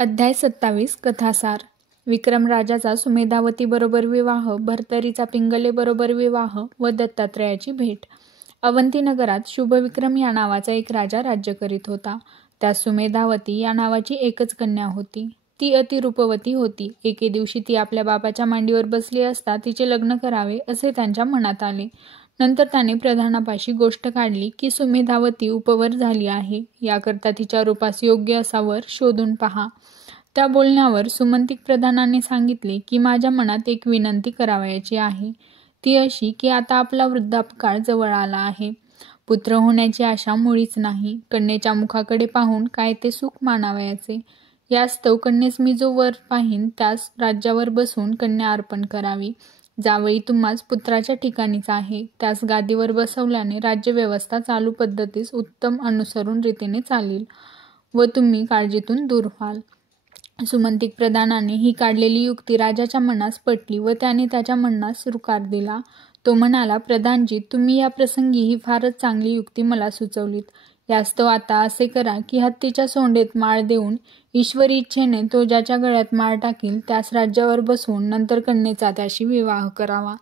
अध्याय 27 कथासार. विक्रम राजाचा सुमेधावती बरोबर विवाह, भर्तरीचा पिंगले बरोबर विवाह व दत्तात्रयाची भेट. अवंती नगरात शुभविक्रम या नावाचा एक राजा राज्य करीत होता. त्या सुमेधावती या नावाची एकच कन्या होती. ती अतिरूपवती होती. एके दिवशी ती आपल्या बाबाच्या मांडीवर बसली असता तिचे लग्न करावे असे त्यांच्या मनात आले. नंतर त्याने प्रधानापाशी गोष्ट काढली की सुमेधावती उपवर झाली आहे, याकरता तिच्या रूपास योग्य असा वर शोधून पहा. त्या बोलण्यावर सुमंतिक प्रधानाने सांगितले की माझ्या मनात एक विनंती करावयाची आहे. ती अशी की आता आपला वृद्धापकाळ जवळ आला आहे. पुत्र होण्याची आशा मुळीच नाही. कन्येच्या मुखाकडे पाहून काय ते सुख मानावयाचे. यास्तव कन्येस मी जो वर पाहीन त्यास राज्यावर बसून कन्या अर्पण करावी. जावई तुम्हास पुत्राच्या ठिकाणीच आहे. त्यास गादीवर बसवल्याने राज्यव्यवस्था चालू पद्धतीस उत्तम अनुसरून रीतीने चालील व तुम्ही काळजीतून दूर व्हाल. सुमंतिक प्रधानाने ही काढलेली युक्ती राजाच्या मनास पटली व त्याने त्याच्या म्हणण्यास रुकार दिला. तो म्हणाला, प्रधानजी, तुम्ही या प्रसंगी ही फारच चांगली युक्ती मला सुचवलीत. यास्तव आता असे करा की हत्तीच्या सोंडेत माळ देऊन ईश्वरी इच्छेने तो ज्याच्या गळ्यात माळ टाकील त्यास राज्यावर बसवून नंतर कन्येचा त्याशी विवाह करावा.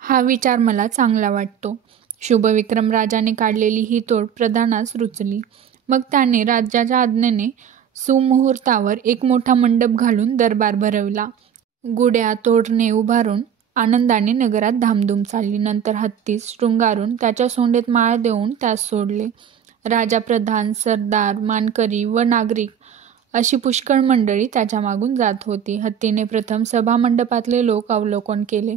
हा विचार मला चांगला वाटतो. शुभविक्रम राजाने काढलेली ही तोड प्रधानास रुचली. मग त्याने राज्याच्या आज्ञेने सुमुहूर्तावर एक मोठा मंडप घालून दरबार भरविला. गुड्या तोरणे उभारून आनंदाने नगरात धामधूम चालली. नंतर हत्तीस शृंगारून त्याच्या सोंडेत माळ देऊन त्यास सोडले. राजा, प्रधान, सरदार, मानकरी व नागरिक अशी पुष्कळ मंडळी त्याच्या मागून जात होती. हत्तीने प्रथम सभामंडपातले लोक अवलोकन केले,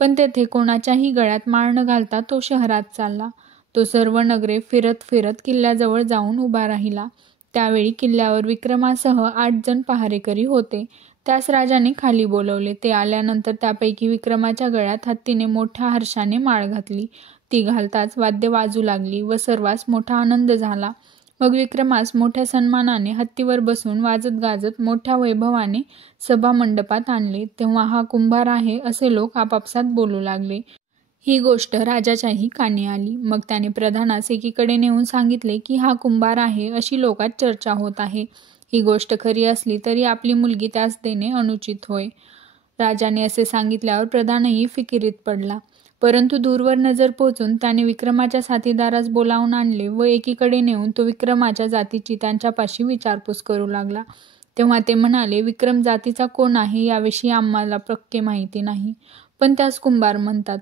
पण तेथे कोणाच्याही गळ्यात माळ न घालता तो शहरात चालला. तो सर्व नगरे फिरत फिरत किल्ल्याजवळ जाऊन उभा राहिला. त्यावेळी किल्ल्यावर विक्रमासह 8 जण पहारेकरी होते. त्यास राजाने खाली बोलवले. ते आल्यानंतर त्यापैकी विक्रमाच्या गळ्यात हत्तीने मोठ्या हर्षाने माळ घातली. ती घालताच वाद्य वाजू लागली व सर्वांस मोठा आनंद झाला. मग विक्रमास मोठ्या सन्मानाने हत्तीवर बसून वाजत गाजत मोठ्या वैभवाने सभामंडपात आणले. तेव्हा हा कुंभार आहे असे लोक आपापसात बोलू लागले. ही गोष्ट राजाच्याही कानी आली. मग त्याने प्रधानास एकीकडे नेऊन सांगितले की हा कुंभार आहे अशी लोकात चर्चा होत आहे. ही गोष्ट खरी असली तरी आपली मुलगी त्यास देणे अनुचित होय. राजाने असे सांगितल्यावर प्रधानही फिकिरीत पडला. परंतु दूरवर नजर पोचून त्याने विक्रमाच्या साथीदारास बोलावून आणले व एकीकडे नेऊन तो विक्रमाच्या जातीची त्यांच्यापाशी विचारपूस करू लागला. तेव्हा ते म्हणाले, विक्रम जातीचा कोण आहे याविषयी आम्हाला पक्के माहिती नाही, पण त्यास कुंभार म्हणतात.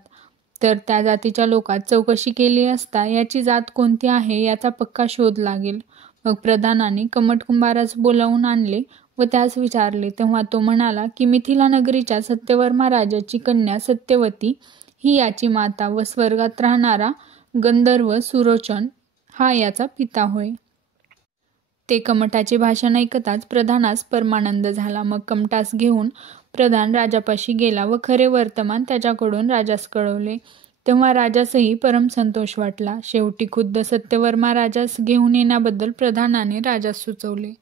तर त्या जातीच्या लोकात चौकशी केली असता याची जात कोणती आहे याचा पक्का शोध लागेल. मग प्रधानाने कमट कुंभारास बोलावून आणले व त्यास विचारले. तेव्हा तो म्हणाला की मिथिला नगरीच्या सत्यवर्मा राजाची कन्या सत्यवती ही याची माता व स्वर्गात राहणारा गंधर्व सुरोचन हा याचा पिता होय. ते कमटाचे भाषण ऐकताच प्रधानास परमानंद झाला. मग कमटास घेऊन प्रधान राजापाशी गेला व खरे वर्तमान त्याच्याकडून राजास कळवले. तेव्हा राजासही परम संतोष वाटला. शेवटी खुद्द सत्यवर्मा राजास घेऊन येण्याबद्दल प्रधानाने राजास सुचवले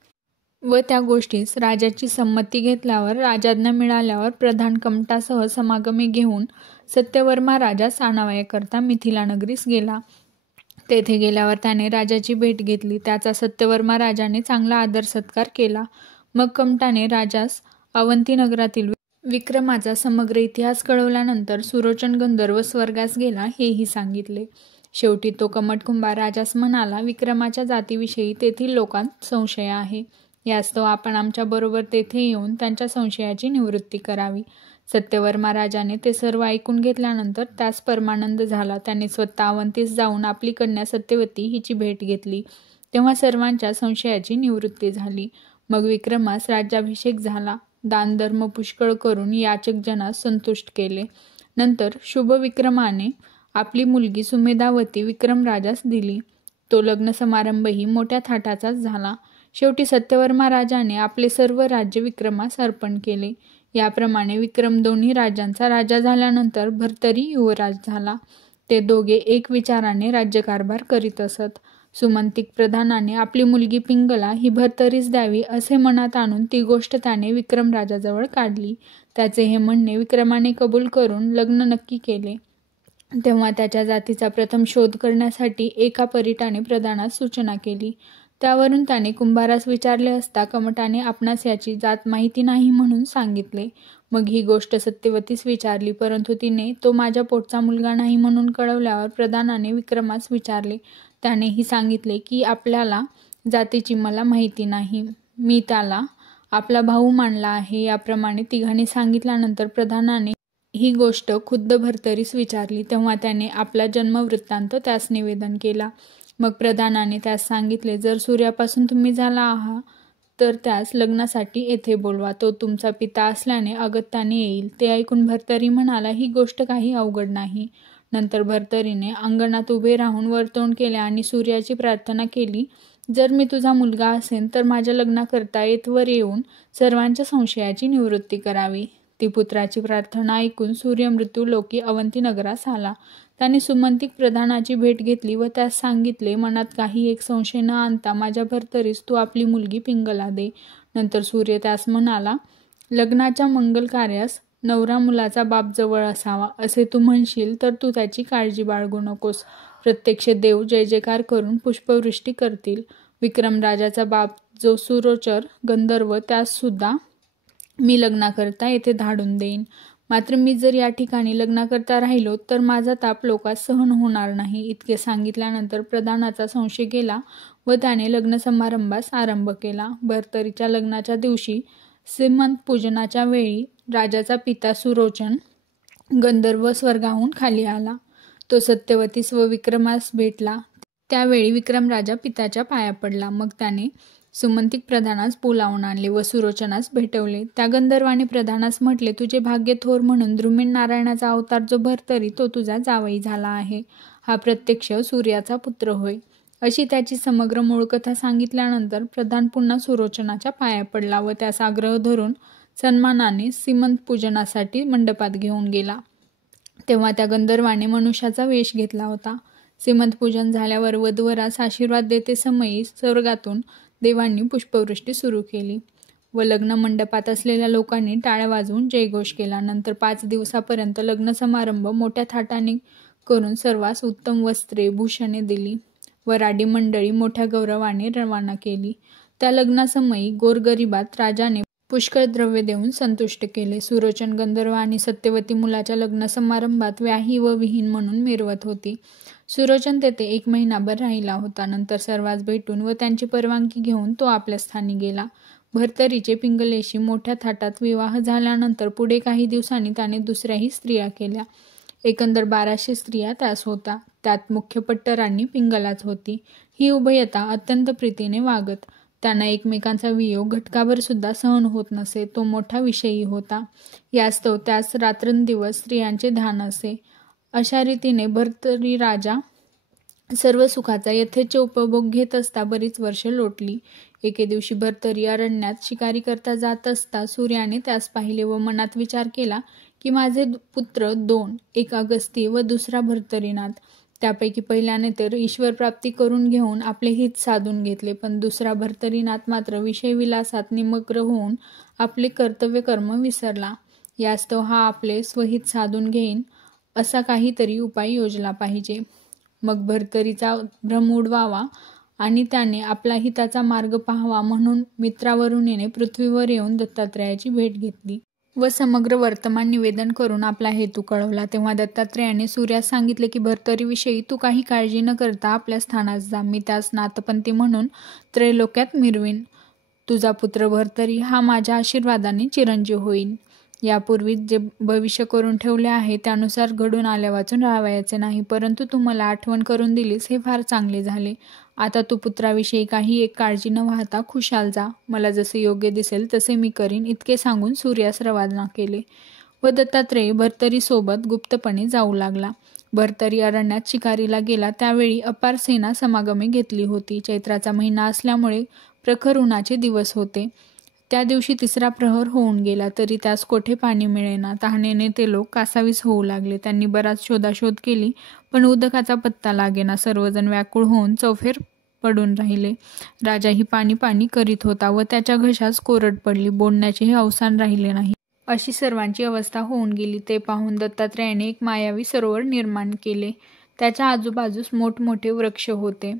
व त्या गोष्टीस राजाची संमती घेतल्यावर राजाज्ञा मिळाल्यावर प्रधान कमटासह समागमे घेऊन सत्यवर्मा राजास आणावयाकरता मिथिला नगरीस गेला. तेथे गेल्यावर त्याने राजाची भेट घेतली. त्याचा सत्यवर्मा राजाने चांगला आदर सत्कार केला. मग कमटाने राजास अवंती नगरातील विक्रमाचा समग्र इतिहास कळवल्यानंतर सुरोचन गंधर्व स्वर्गास गेला हेही सांगितले. शेवटी तो कमट कुंभार राजास म्हणाला, विक्रमाच्या जातीविषयी तेथील लोकांत संशय आहे. यास्तव आपण आमच्या बरोबर तेथे येऊन त्यांच्या संशयाची निवृत्ती करावी. सत्यवर्मा राजाने ते सर्व ऐकून घेतल्यानंतर त्यास परमानंद झाला. त्याने स्वतः अवंतीस जाऊन आपली कन्या सत्यवती हिची भेट घेतली. तेव्हा सर्वांच्या संशयाची निवृत्ती झाली. मग विक्रमास राज्याभिषेक झाला. दानधर्म पुष्कळ करून याचक जनास संतुष्ट केले. नंतर शुभविक्रमाने आपली मुलगी सुमेधावती विक्रम राजास दिली. तो लग्न समारंभही मोठ्या थाटाचाच झाला. शेवटी सत्यवर्मा राजाने आपले सर्व राज्य विक्रमास अर्पण केले. याप्रमाणे विक्रम दोन्ही राज्यांचा राजा झाल्यानंतर भर्तरी युवराज झाला. ते दोघे एक विचाराने राज्यकारभार करीत असत. सुमंतिक प्रधानाने आपली मुलगी पिंगला ही भर्तरीस द्यावी असे मनात आणून ती गोष्ट त्याने विक्रम राजाजवळ काढली. त्याचे हे म्हणणे विक्रमाने कबूल करून लग्न नक्की केले. तेव्हा त्याच्या जातीचा प्रथम शोध करण्यासाठी एका परिटाने प्रधानास सूचना केली. त्यावरून त्याने कुंभारास विचारले असता कमटाने आपणास याची जात माहिती नाही म्हणून सांगितले. मग ही गोष्ट सत्यवतीस विचारली, परंतु तिने तो माझ्या पोटचा मुलगा नाही म्हणून कळवल्यावर प्रधानाने विक्रमास विचारले. त्यानेही सांगितले की आपल्याला जातीची मला माहिती नाही, मी त्याला आपला भाऊ मानला आहे. याप्रमाणे तिघांनी सांगितल्यानंतर प्रधानाने ही गोष्ट खुद्द भर्तरीस विचारली. तेव्हा त्याने आपला जन्मवृत्तांत त्यास निवेदन केला. मग प्रधानाने त्यास सांगितले, जर सूर्यापासून तुम्ही झाला आहात तर त्यास लग्नासाठी येथे बोलवा. तो तुमचा पिता असल्याने अगत्याने येईल. ते ऐकून भर्तरी म्हणाला, ही गोष्ट काही अवघड नाही. नंतर भर्तरीने अंगणात उभे राहून वरतोंड केले आणि सूर्याची प्रार्थना केली, जर मी तुझा मुलगा असेन तर माझ्या लग्नाकरता येथवर येऊन सर्वांच्या संशयाची निवृत्ती करावी. ती पुत्राची प्रार्थना ऐकून सूर्य मृत्यूलोकी अवंती नगरास आला. त्याने सुमंतिक प्रधानाची भेट घेतली व त्यास सांगितले, मनात काही एक संशय न आणता माझ्या भर्तरीस तू आपली मुलगी पिंगला दे. नंतर सूर्य त्यास म्हणाला, लग्नाच्या मंगल कार्यास नवरा मुलाचा बाप जवळ असावा असे तू म्हणशील तर तू त्याची काळजी बाळगू नकोस. प्रत्यक्ष देव जय जयकार करून पुष्पवृष्टी करतील. विक्रमराजाचा बाप जो सुरोचर गंधर्व त्यास सुद्धा मी लग्नाकरता येथे धाडून देईन. मात्र मी जर या ठिकाणी लग्नाकरता राहिलो तर माझा ताप लोकांस सहन होणार नाही. इतके सांगितल्यानंतर प्रधानाचा संशय गेला व त्याने लग्न समारंभास आरंभ केला. भर्तरीच्या लग्नाच्या दिवशी सीमंत पूजनाच्या वेळी राजाचा पिता सुरोचन गंधर्व स्वर्गाहून खाली आला. तो सत्यवतीस व विक्रमास भेटला. त्यावेळी विक्रमराजा पित्याच्या पाया पडला. मग त्याने सुमंतिक प्रधानास बोलावून आणले व सुरोचनास भेटवले. त्या गंधर्वाने प्रधानास म्हटले, तुझे भाग्य थोर म्हणून द्रुमिण नारायणाचा अवतार जो भर्तरी तो तुझा जावई झाला आहे. हा प्रत्यक्ष सूर्याचा पुत्र होय. अशी त्याची समग्र मूळ कथा सांगितल्यानंतर प्रधान पुन्हा सुरोचनाच्या पाया पडला व त्यास आग्रह धरून सन्मानाने सीमंत पूजनासाठी मंडपात घेऊन गेला. तेव्हा त्या गंधर्वाने मनुष्याचा वेश घेतला होता. सीमंत पूजन झाल्यावर वधूवरास आशीर्वाद देते समयी स्वर्गातून देवांनी पुष्पवृष्टी सुरू केली व लग्न मंडपात असलेल्या लोकांनी टाळ्या वाजवून जयघोष केला. नंतर 5 दिवसापर्यंत लग्न समारंभ मोठ्या थाटाने करून सर्वांस उत्तम वस्त्रे भूषणे दिली व राडी मंडळी मोठ्या गौरवाने रवाना केली. त्या लग्नासमयी गोरगरिबात राजाने पुष्कळ द्रव्य देऊन संतुष्ट केले. सुरोचन गंधर्व आणि सत्यवती मुलाच्या लग्न समारंभात व्याही व विहीन म्हणून मिरवत होती. सुरोचन तेथे 1 महिनाभर राहिला होता. नंतर सर्वांस भेटून व त्यांची परवानगी घेऊन तो आपल्या स्थानी गेला. भर्तरीचे पिंगलेशी मोठ्या थाटात विवाह झाल्यानंतर पुढे काही दिवसांनी त्याने दुसऱ्याही स्त्रिया केल्या. एकंदर 1200 स्त्रिया त्यास होता. त्यात मुख्य पट्टराणी पिंगलाच होती. ही उभयता अत्यंत प्रीतीने वागत. त्यांना एकमेकांचा वियोग घटकाभर सुद्धा सहन होत नसे. तो मोठा विषयी होता. यास्तव त्यास रात्रंदिवस स्त्रियांचे ध्यान असे. अशा रीतीने भर्तरी राजा सर्व सुखाचा यथेच्छ उपभोग घेत असता बरीच वर्षे लोटली. एके दिवशी भर्तरी अरण्यात शिकारी करता जात असता सूर्याने त्यास पाहिले व मनात विचार केला की माझे पुत्र 2, एक अगस्ती व दुसरा भर्तरीनाथ. त्यापैकी पहिल्याने तर ईश्वर प्राप्ती करून घेऊन आपले हित साधून घेतले, पण दुसरा भर्तरीनाथ मात्र विषयविलासात निमग्न होऊन आपले कर्तव्य कर्म विसरला. यास्तव हा आपले स्वहित साधून घेईन असा काहीतरी उपाय योजला पाहिजे. मग भर्तरीचा भ्रम उडवावा आणि त्याने आपला हिताचा मार्ग पाहावा म्हणून मित्रावरुणीने पृथ्वीवर येऊन दत्तात्रयाची भेट घेतली व समग्र वर्तमान निवेदन करून आपला हेतू कळवला. तेव्हा दत्तात्रयाने सूर्यास सांगितले की भर्तरीविषयी तू काही काळजी न करता आपल्या स्थानास जा. मी त्यास नाथपंथी म्हणून त्रैलोक्यात मिरवीन. तुझा पुत्र भर्तरी हा माझ्या आशीर्वादाने चिरंजीव होईल. यापूर्वी जे भविष्य करून ठेवले आहे त्यानुसार घडून आल्या वाचून राहावयाचे नाही, परंतु तू मला आठवण करून दिलीस हे फार चांगले झाले. आता तू पुत्राविषयी काही एक काळजी न वाहता खुशाल जा. मला जसे योग्य दिसेल तसे मी करीन. इतके सांगून सूर्यास रवाना केले व दत्तात्रेय भर्तरीसोबत गुप्तपणे जाऊ लागला. भर्तरी अरण्यात शिकारीला गेला त्यावेळी अपार सेना समागमे घेतली होती. चैत्राचा महिना असल्यामुळे प्रखर उन्हाचे दिवस होते. त्या दिवशी 3रा प्रहर होऊन गेला तरी त्यास कोठे पाणी मिळेना. तहानेने ते लोक कासावीस होऊ लागले. त्यांनी बराच शोधाशोध केली पण उदकाचा पत्ता लागेना. सर्वजण व्याकुळ होऊन चौफेर पडून राहिले. राजाही पाणी पाणी करीत होता व त्याच्या घशास कोरड पडली. बोलण्याचेही अवसान राहिले नाही. अशी सर्वांची अवस्था होऊन गेली. ते पाहून दत्तात्रयाने एक मायावी सरोवर निर्माण केले. त्याच्या आजूबाजूस मोठमोठे वृक्ष होते.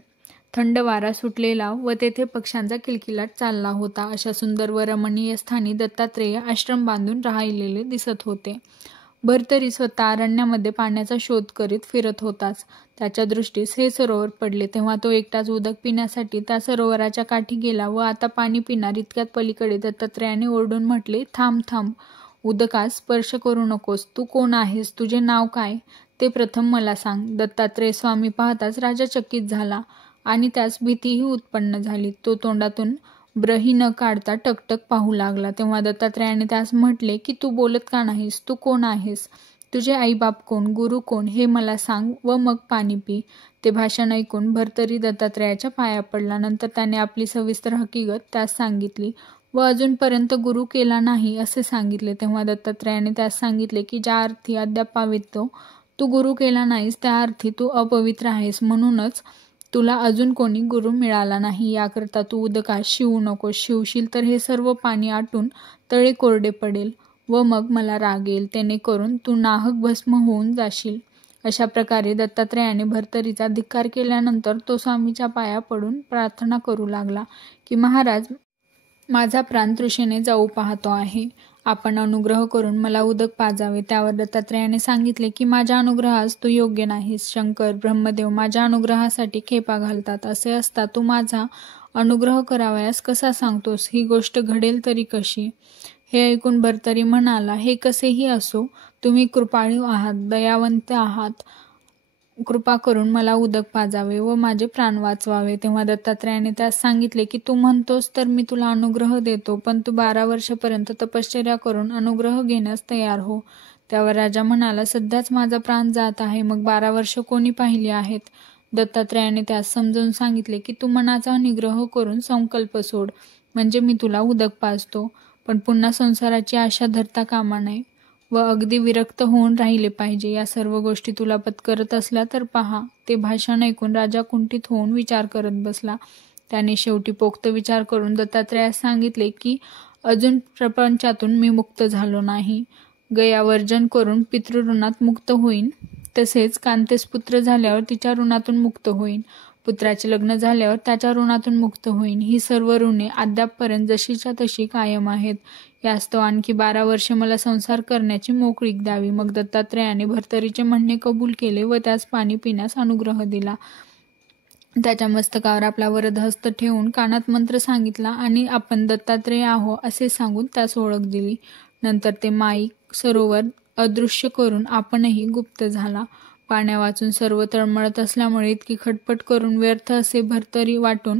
थंड वारा सुटलेला व तेथे पक्ष्यांचा किलकिलाट चालला होता. अशा सुंदर व रमणीय स्थानी दत्तात्रेय आश्रम बांधून राहिलेले दिसत होते. भर्तरी स्वतः अरण्यामध्ये पाण्याचा शोध करीत फिरत होताच. त्याच्या दृष्टीस हे सरोवर पडले तेव्हा तो एकटाच उदक पिण्यासाठी त्या सरोवराच्या काठी गेला व आता पाणी पिणार इतक्यात पलीकडे दत्तात्रेयाने ओरडून म्हटले, थांब थांब, उदकास स्पर्श करू नकोस. तू कोण आहेस? तुझे नाव काय? ते प्रथम मला सांग. दत्तात्रेय स्वामी पाहताच राजा चकित झाला आणि त्यास भीतीही उत्पन्न झाली. तो तोंडातून ब्रही न काढता टकटक पाहू लागला. तेव्हा दत्तात्रेयाने त्यास म्हटले की तू बोलत का नाहीस? तू कोण आहेस? तुझे आईबाप कोण? गुरु कोण? हे मला सांग व मग पाणी पी. ते भाषण ऐकून भर्तरी दत्तात्रेयाच्या पाया पडला. नंतर त्याने आपली सविस्तर हकीकत त्यास सांगितली व अजूनपर्यंत गुरु केला नाही असे सांगितले. तेव्हा दत्तात्रेयाने त्यास सांगितले की ज्या अर्थी अद्याप पावित्र्य तू गुरु केला नाहीस त्या अर्थी तू अपवित्र आहेस, म्हणूनच तुला अजून कोणी गुरु मिळाला नाही. याकरता तू उदकास शिवू नकोस. शिवशील तर हे सर्व पाणी आटून तळे कोरडे पडेल व मग मला राग येईल. त्याने करून तू नाहक भस्म होऊन जाशील. अशा प्रकारे दत्तात्रेयाने भर्तरीचा धिक्कार केल्यानंतर तो स्वामीच्या पाया पडून प्रार्थना करू लागला की महाराज, माझा प्राण तृषेने जाऊ पाहतो आहे. आपण अनुग्रह करून मला उदक पाजावे. त्यावर दत्तात्रेयाने सांगितले की माझ्या अनुग्रहास तू योग्य नाहीस. शंकर, ब्रह्मदेव माझ्या अनुग्रहासाठी खेपा घालतात. असे असता तू माझा अनुग्रह करावयास कसा सांगतोस? ही गोष्ट घडेल तरी कशी? हे ऐकून भर्तरी म्हणाला, हे कसेही असो, तुम्ही कृपाळू आहात, दयावंत आहात. कृपा करून मला उदक पाजावे व माझे प्राण वाचवावे. तेव्हा दत्तात्रेयाने त्यास सांगितले की तू म्हणतोस तर मी तुला अनुग्रह देतो, पण तू 12 वर्षापर्यंत तपश्चर्या करून अनुग्रह घेण्यास तयार हो. त्यावर राजा म्हणाला, सध्याच माझा प्राण जात आहे, मग 12 वर्ष कोणी पाहिली आहेत? दत्तात्रेयाने त्यास समजावून सांगितले की तू मनाचा निग्रह करून संकल्प सोड, म्हणजे मी तुला उदक पाजतो. पण पुन्हा संसाराची आशा धरता कामा नये व अगदी विरक्त होऊन राहिले पाहिजे. या सर्व गोष्टी तुला पत्करत असल्या तर पहा. ते भाषण ऐकून राजा कुंठित होऊन विचार करत बसला. त्याने शेवटी पोक्त विचार करून दत्तात्रेयास सांगितले की अजून प्रपंचातून मी मुक्त झालो नाही. गया वर्जन करून पितृऋणात मुक्त होईन, तसेच कांतेस पुत्र झाल्यावर तिच्या ऋणातून मुक्त होईन. पुत्राचे लग्न झाल्यावर त्याच्या ऋणातून मुक्त होईन. ही सर्व ऋणे अद्यापपर्यंत जशीच्या तशी कायम आहेत. यास्तव आणखी 12 वर्षे मला संसार करण्याची मोकळीक द्यावी. मग दत्तात्रेयाने भर्तरीचे म्हणणे कबूल केले व त्यास पाणी पिण्यास अनुग्रह दिला. त्याच्या मस्तकावर आपला वरदहस्त ठेवून कानात मंत्र सांगितला आणि आपण दत्तात्रेय आहो असे सांगून त्यास ओळख दिली. नंतर ते माईक सरोवर अदृश्य करून आपणही गुप्त झाला. पाण्या वाचून सर्व तळमळत असल्यामुळे इतकी खटपट करून व्यर्थ असे भर्तरी वाटून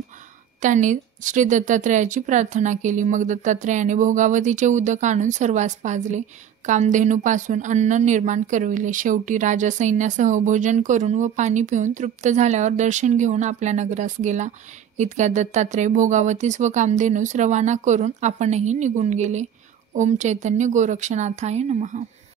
त्याने श्री दत्तात्रेयाची प्रार्थना केली. मग दत्तात्रेयाने भोगावतीचे उदक आणून सर्वांस पाजले. कामधेनूपासून अन्न निर्माण करविले. शेवटी राजा सैन्यासह भोजन करून व पाणी पिऊन तृप्त झाल्यावर दर्शन घेऊन आपल्या नगरास गेला. इतक्यात दत्तात्रेय भोगावतीस व कामधेनूस रवाना करून आपणही निघून गेले. ओम चैतन्य गोरक्षनाथाय नमः.